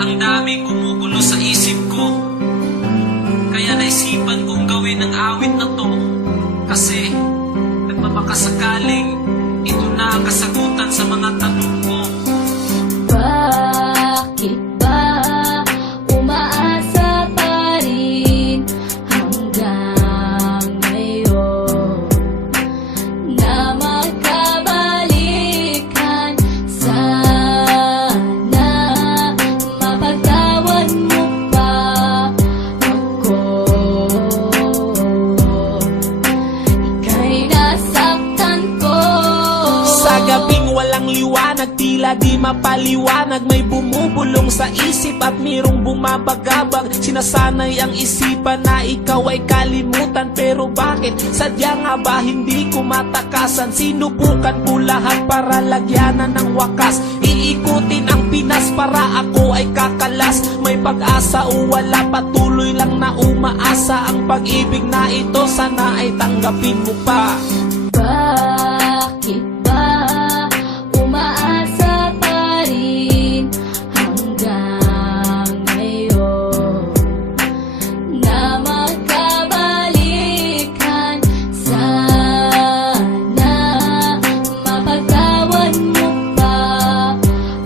Ang daming gumugulo sa isip ko, kaya naisipan kong gawin ang awit na to. Kasi nagpapakasakaling ito na ang kasagutan sa mga tanong ko. Bakit ba umaasa pa rin hanggang ngayon na magkabalikan? Sana mapagtawan mo pa ako. Ika'y nasaktan ko. Sa gabing walang liwanag, tila di mapaliwanag, may bumubulong sa isip at mayroong bumabagabag. Sinasanay ang isipan na ikaw ay kalimutan, pero bakit? Sadya nga ba hindi ko matakasan? Sinubukan ko lahat para lagyanan ng wakas. Iikutin ang Pinas para ako ay kakalas. May pag-asa o wala, patuloy lang na umaasa. Ang pag-ibig na ito sana ay tanggapin mo pa. Bakit ba umaasa pa rin hanggang ngayon na magkabalikan? Sana mapagtawan mo pa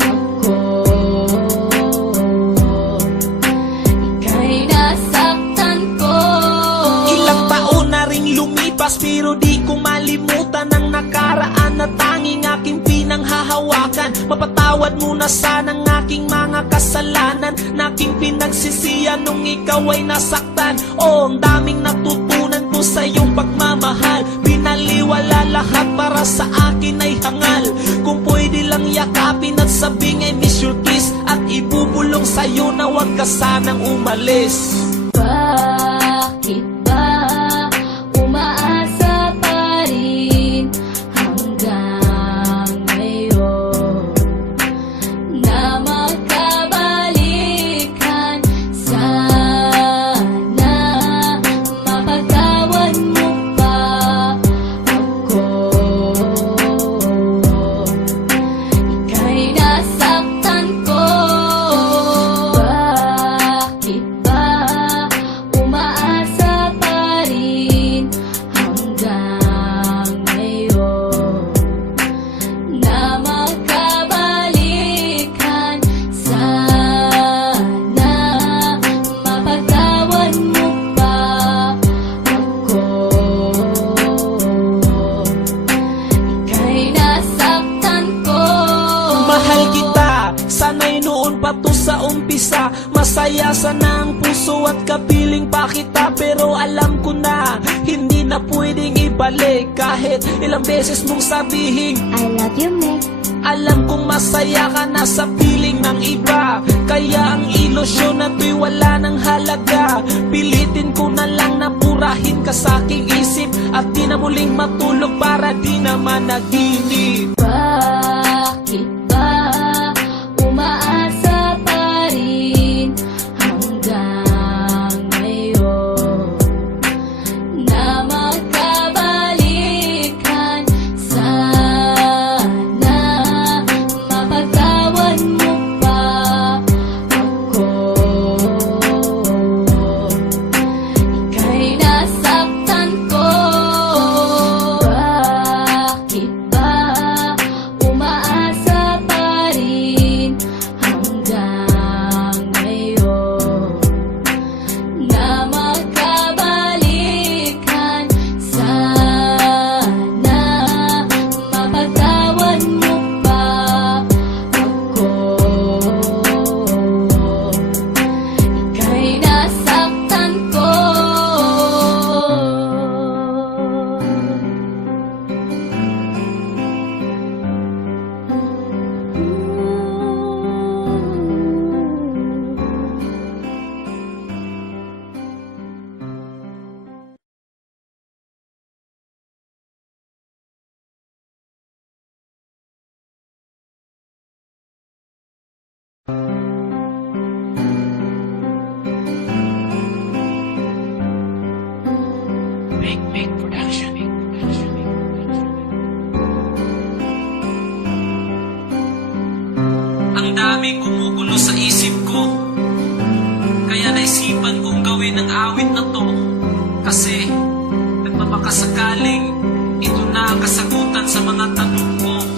ako. Ika'y nasaktan ko. Ilang taon na ring lumipas, pero di ko malimutan ang nakaraan na tanging aking pinanghahawakan. Mapatawad mo na sana ang aking mga kasalanan na aking pinagsisiyan nung ikaw ay nasaktan. Oh, ang daming natutunan ko sa iyong pagmamahal. Binaliwala lahat para sa akin ay hangal. Kung pwede lang yakapin at sabing I miss your kiss, at ibubulong sa'yo na huwag ka sanang umalis. Bakit ba umaasa pa rin hanggang ngayon na magkabalikan? Sana mapagtawan mo pa ako. Ika'y nasaktan ko. Bakit ba umaasa pa rin hanggang ngayon na magkabalikan? Sana mapagtawan mo pa ako. Ika'y nasaktan ko. Mahal kita, sana'y noon pa to sa umpisa. Masaya sana ang puso at kapiling pa kita, pero alam ko na hindi na pwedeng ibalik. Kahit ilang beses mong sabihin I love you, me. alam kong masaya ka na sa piling ng iba. Kaya ang ilusyon na to'y wala ng halaga. Pilitin ko na lang na purahin ka sa aking isip, at di na muling matulog para di na managinip. Bakit ba umaasa pa rin hanggang ngayon na magkabalikan? Sana mapagtawan mo pa ako. Ika'y nasaktan ko. Bakit ba umaasa pa rin hanggang ngayon na magkabalikan? Sana mapagtawan mo pa ako. Ika'y nasaktan ko. Make production. Ang daming gumugulo gumugulo sa isip ko. Kaya naisipan kong gawin ang awit na to. Kasi nagpapakasakaling ito na ang kasagutan sa mga tanong ko.